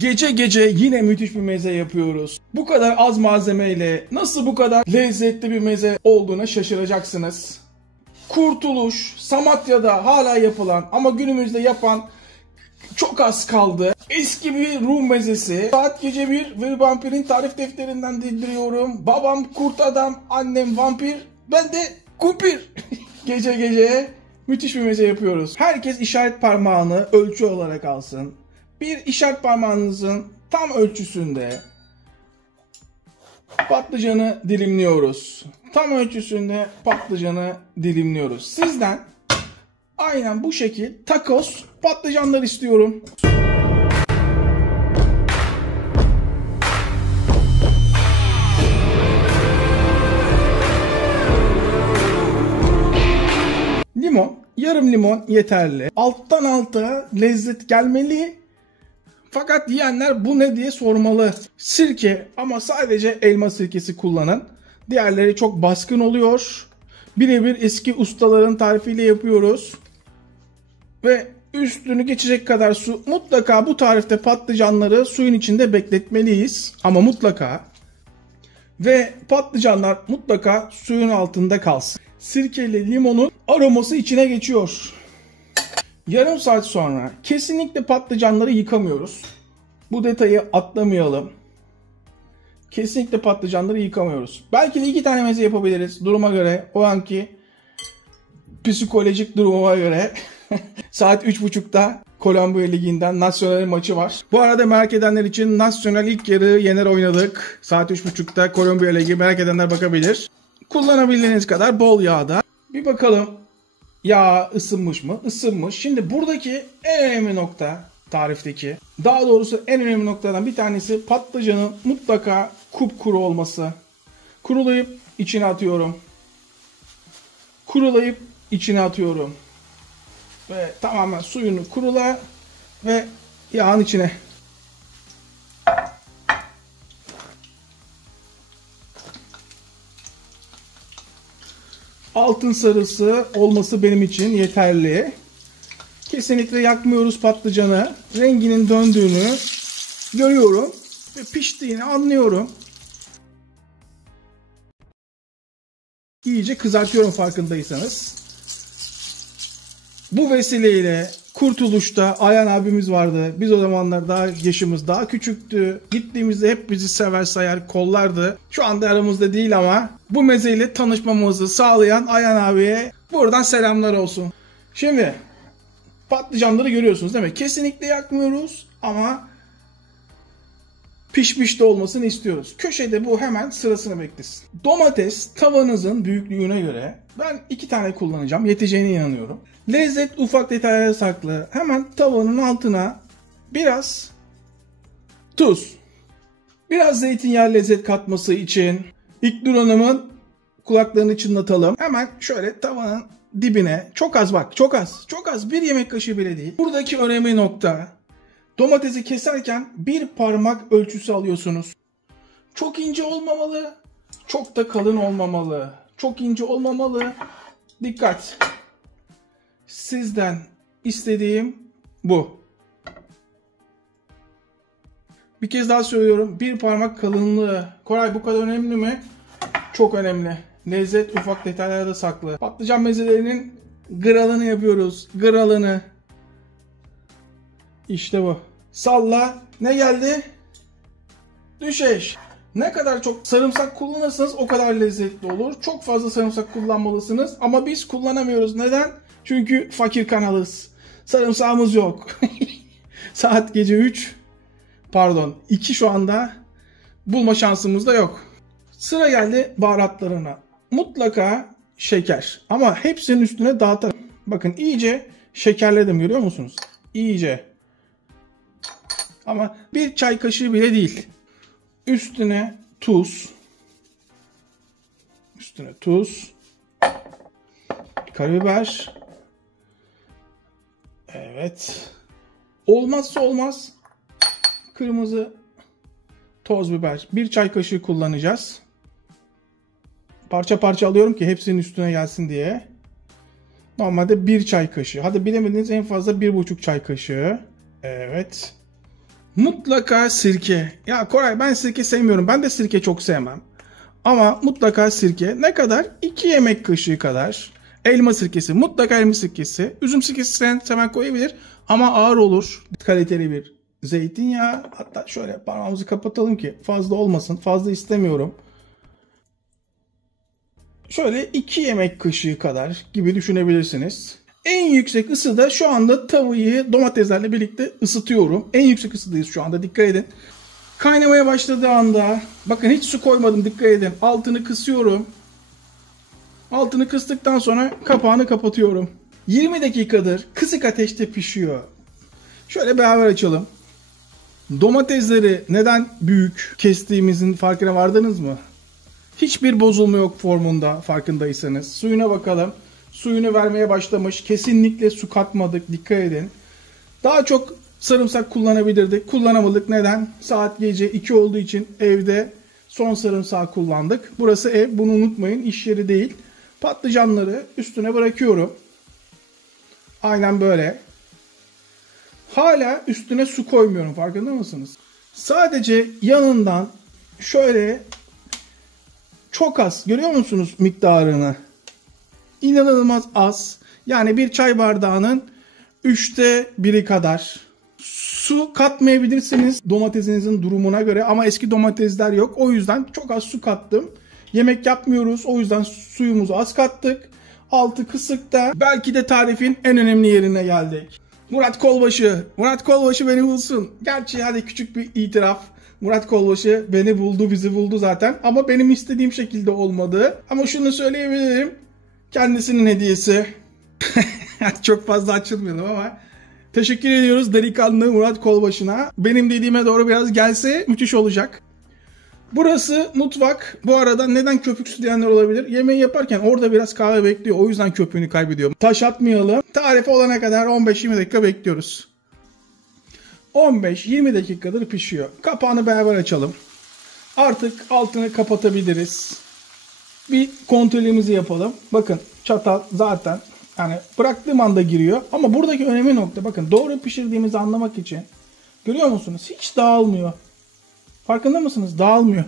Gece gece yine müthiş bir meze yapıyoruz. Bu kadar az malzemeyle nasıl bu kadar lezzetli bir meze olduğuna şaşıracaksınız. Kurtuluş, Samatya'da hala yapılan ama günümüzde yapan çok az kaldı. Eski bir Rum mezesi. Saat gece 1 ve vampirin tarif defterinden dildiriyorum. Babam kurt adam, annem vampir, ben de kumpir. Gece gece müthiş bir meze yapıyoruz. Herkes işaret parmağını ölçü olarak alsın. Bir işaret parmağınızın tam ölçüsünde patlıcanı dilimliyoruz. Tam ölçüsünde patlıcanı dilimliyoruz. Sizden aynen bu şekil tacos patlıcanlar istiyorum. Limon, yarım limon yeterli. Alttan alta lezzet gelmeli. Fakat yiyenler bu ne diye sormalı. Sirke ama sadece elma sirkesi kullanın. Diğerleri çok baskın oluyor. Birebir eski ustaların tarifiyle yapıyoruz. Ve üstünü geçecek kadar su. Mutlaka bu tarifte patlıcanları suyun içinde bekletmeliyiz. Ama mutlaka. Ve patlıcanlar mutlaka suyun altında kalsın. Sirkeyle limonun aroması içine geçiyor. Yarım saat sonra kesinlikle patlıcanları yıkamıyoruz. Bu detayı atlamayalım. Kesinlikle patlıcanları yıkamıyoruz. Belki de 2 tane meze yapabiliriz duruma göre. O anki psikolojik duruma göre. Saat 3.30'da Kolombiya Ligi'nden Nacional maçı var. Bu arada merak edenler için Nacional ilk yarı yener oynadık. Saat 3.30'da Kolombiya Ligi, merak edenler bakabilir. Kullanabildiğiniz kadar bol yağda. Bir bakalım yağ ısınmış mı? Isınmış. Şimdi buradaki en önemli nokta tarifteki. Daha doğrusu en önemli noktadan bir tanesi patlıcanın mutlaka kupkuru olması. Kurulayıp içine atıyorum. Kurulayıp içine atıyorum. Ve tamamen suyunu kurula ve yağın içine. Altın sarısı olması benim için yeterli. Kesinlikle yakmıyoruz patlıcanı. Renginin döndüğünü görüyorum ve piştiğini anlıyorum. İyice kızartıyorum farkındaysanız. Bu vesileyle Kurtuluş'ta Ayhan abimiz vardı. Biz o zamanlar daha yaşımız daha küçüktü. Gittiğimizde hep bizi sever sayar kollardı. Şu anda aramızda değil ama bu mezeyle tanışmamızı sağlayan Ayhan abiye buradan selamlar olsun. Şimdi patlıcanları görüyorsunuz değil mi? Kesinlikle yakmıyoruz ama pişmiş de olmasını istiyoruz. Köşede bu hemen sırasını beklesin. Domates tavanızın büyüklüğüne göre ben 2 tane kullanacağım. Yeteceğine inanıyorum. Lezzet ufak detaylara saklı. Hemen tavanın altına biraz tuz. Biraz zeytinyağı lezzet katması için İlknur Hanım'ın kulaklarını çınlatalım. Hemen şöyle tavanın dibine çok az bak, çok az. Çok az, 1 yemek kaşığı bile değil. Buradaki önemli nokta, domatesi keserken 1 parmak ölçüsü alıyorsunuz. Çok ince olmamalı, çok da kalın olmamalı. Çok ince olmamalı. Dikkat. Sizden istediğim bu. Bir kez daha söylüyorum. 1 parmak kalınlığı. Koray, bu kadar önemli mi? Çok önemli. Lezzet ufak detaylarda saklı. Patlıcan mezelerinin gralını yapıyoruz. Gralını. İşte bu. Salla. Ne geldi? Düşeş. Ne kadar çok sarımsak kullanırsanız o kadar lezzetli olur. Çok fazla sarımsak kullanmalısınız. Ama biz kullanamıyoruz. Neden? Çünkü fakir kanalız. Sarımsağımız yok. Saat gece 3. Pardon 2 şu anda. Bulma şansımız da yok. Sıra geldi baharatlarına. Mutlaka şeker. Ama hepsinin üstüne dağıtalım. Bakın iyice şekerledim, görüyor musunuz? İyice. Ama 1 çay kaşığı bile değil. Üstüne tuz. Üstüne tuz. Karabiber. Evet. Olmazsa olmaz kırmızı toz biber. 1 çay kaşığı kullanacağız. Parça parça alıyorum ki hepsinin üstüne gelsin diye. Normalde 1 çay kaşığı. Hadi bilemediniz en fazla 1,5 çay kaşığı. Evet. Mutlaka sirke. Ya Koray, ben sirke sevmiyorum. Ben de sirke çok sevmem. Ama mutlaka sirke. Ne kadar? 2 yemek kaşığı kadar. Elma sirkesi. Mutlaka elma sirkesi. Üzüm sirkesi seven koyabilir. Ama ağır olur. Kaliteli bir zeytinyağı. Hatta şöyle parmağımızı kapatalım ki fazla olmasın. Fazla istemiyorum. Şöyle 2 yemek kaşığı kadar gibi düşünebilirsiniz. En yüksek ısıda şu anda tavayı domateslerle birlikte ısıtıyorum. En yüksek ısıdayız şu anda, dikkat edin. Kaynamaya başladığı anda, bakın hiç su koymadım, dikkat edin. Altını kısıyorum. Altını kıstıktan sonra kapağını kapatıyorum. 20 dakikadır kısık ateşte pişiyor. Şöyle beraber açalım. Domatesleri neden büyük kestiğimizin farkına vardınız mı? Hiçbir bozulma yok formunda, farkındaysanız. Suyuna bakalım. Suyunu vermeye başlamış. Kesinlikle su katmadık. Dikkat edin. Daha çok sarımsak kullanabilirdik. Kullanamadık. Neden? Saat gece 2 olduğu için evde son sarımsağı kullandık. Burası ev. Bunu unutmayın. İş yeri değil. Patlıcanları üstüne bırakıyorum. Aynen böyle. Hala üstüne su koymuyorum. Farkında mısınız? Sadece yanından şöyle çok az. Görüyor musunuz miktarını? İnanılmaz az. Yani bir çay bardağının 1/3 kadar. Su katmayabilirsiniz domatesinizin durumuna göre ama eski domatesler yok. O yüzden çok az su kattım. Yemek yapmıyoruz. O yüzden suyumuzu az kattık. Altı kısıkta. Belki de tarifin en önemli yerine geldik. Murat Kolbaşı. Murat Kolbaşı beni bulsun. Gerçi hadi küçük bir itiraf. Murat Kolbaşı beni buldu, bizi buldu zaten. Ama benim istediğim şekilde olmadı. Ama şunu söyleyebilirim. Kendisinin hediyesi. Çok fazla açılmayalım ama. Teşekkür ediyoruz delikanlı Murat Kolbaşı'na. Benim dediğime doğru biraz gelse müthiş olacak. Burası mutfak. Bu arada neden köpüksüz diyenler olabilir. Yemeği yaparken orada biraz kahve bekliyor. O yüzden köpüğünü kaybediyor. Taş atmayalım. Tarifi olana kadar 15-20 dakika bekliyoruz. 15-20 dakikadır pişiyor. Kapağını beraber açalım. Artık altını kapatabiliriz. Bir kontrolümüzü yapalım. Bakın çatal zaten yani bıraktığım anda giriyor. Ama buradaki önemli nokta, bakın doğru pişirdiğimizi anlamak için. Görüyor musunuz? Hiç dağılmıyor. Farkında mısınız? Dağılmıyor.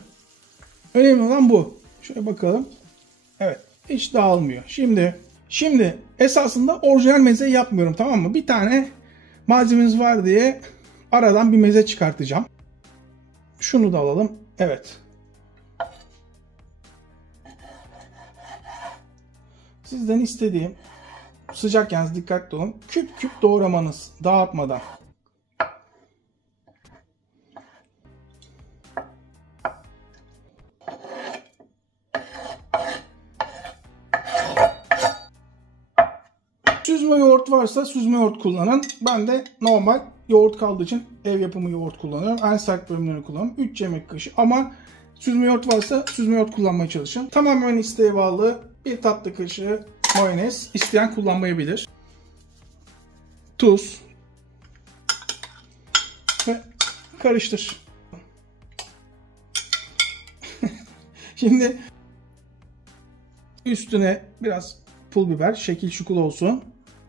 Önemli olan bu. Şöyle bakalım. Evet. Hiç dağılmıyor. Şimdi esasında orijinal meze yapmıyorum, tamam mı? Bir tane malzememiz var diye aradan bir meze çıkartacağım. Şunu da alalım. Evet. Sizden istediğim, sıcak yalnız dikkatli olun, küp küp doğramanız, dağıtmadan. Süzme yoğurt varsa süzme yoğurt kullanın. Ben de normal yoğurt kaldığı için ev yapımı yoğurt kullanıyorum. En sert bölümlerini kullanıyorum. 3 yemek kaşığı ama süzme yoğurt varsa süzme yoğurt kullanmaya çalışın. Tamamen isteğe bağlı. 1 tatlı kaşığı mayonez, isteyen kullanmayabilir. Tuz. Ve karıştır. Şimdi üstüne biraz pul biber, şekil şukul olsun.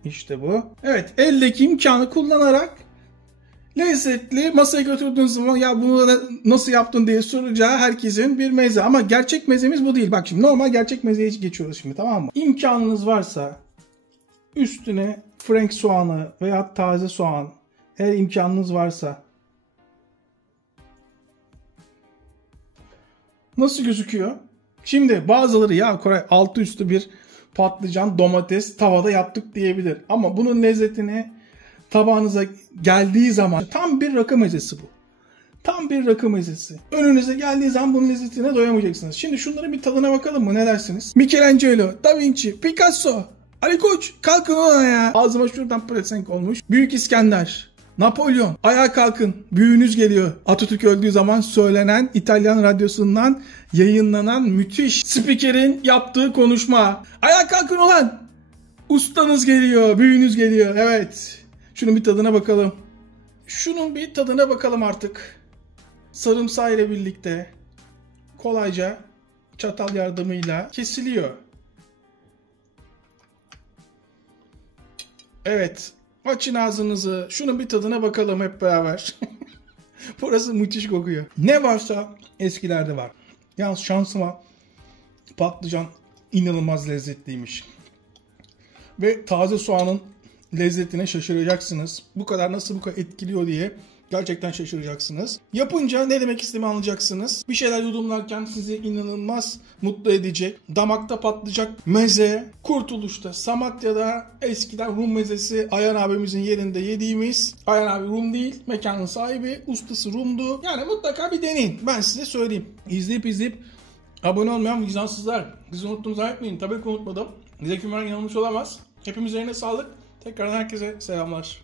İşte bu. Evet, eldeki imkanı kullanarak lezzetli, masaya götürdüğünüz zaman ya bunu nasıl yaptın diye soracağı herkesin bir meze. Ama gerçek mezemiz bu değil. Bak şimdi normal gerçek mezeye geçiyoruz şimdi, tamam mı? İmkanınız varsa üstüne frank soğanı veya taze soğan, eğer imkanınız varsa. Nasıl gözüküyor? Şimdi bazıları ya Koray altı üstü bir patlıcan, domates tavada yaptık diyebilir. Ama bunun lezzetini tabağınıza geldiği zaman tam bir rakı mezesi bu. Tam bir rakı mezesi. Önünüze geldiği zaman bunun lezzetine doyamayacaksınız. Şimdi şunların bir tadına bakalım mı? Ne dersiniz? Michelangelo, Da Vinci, Picasso, Ali Koç, kalkın ona ya. Ağzıma şuradan pelesenk olmuş. Büyük İskender, Napolyon, ayağa kalkın. Büyüğünüz geliyor. Atatürk öldüğü zaman söylenen İtalyan radyosundan yayınlanan müthiş spikerin yaptığı konuşma. Ayağa kalkın ulan. Ustanız geliyor, büyüğünüz geliyor. Evet. Şunun bir tadına bakalım. Şunun bir tadına bakalım artık. Sarımsağı ile birlikte kolayca çatal yardımıyla kesiliyor. Evet. Açın ağzınızı. Şunun bir tadına bakalım hep beraber. Burası müthiş kokuyor. Ne varsa eskilerde var. Yalnız şansıma patlıcan inanılmaz lezzetliymiş. Ve taze soğanın lezzetine şaşıracaksınız. Bu kadar nasıl bu kadar etkiliyor diye gerçekten şaşıracaksınız. Yapınca ne demek istediğimi anlayacaksınız. Bir şeyler yudumlarken sizi inanılmaz mutlu edecek, damakta patlayacak meze. Kurtuluş'ta, Samatya'da eskiden Rum mezesi Ayhan abimizin yerinde yediğimiz. Ayhan abi Rum değil, mekanın sahibi, ustası Rum'du. Yani mutlaka bir deneyin. Ben size söyleyeyim. İzleyip abone olmayan vicdansızlar. Bizi unuttuğumu zannetmeyin. Tabii ki unutmadım. Zeki Müren yanılmış olamaz. Hepimiz yerine sağlık. Tekrardan herkese selamlar.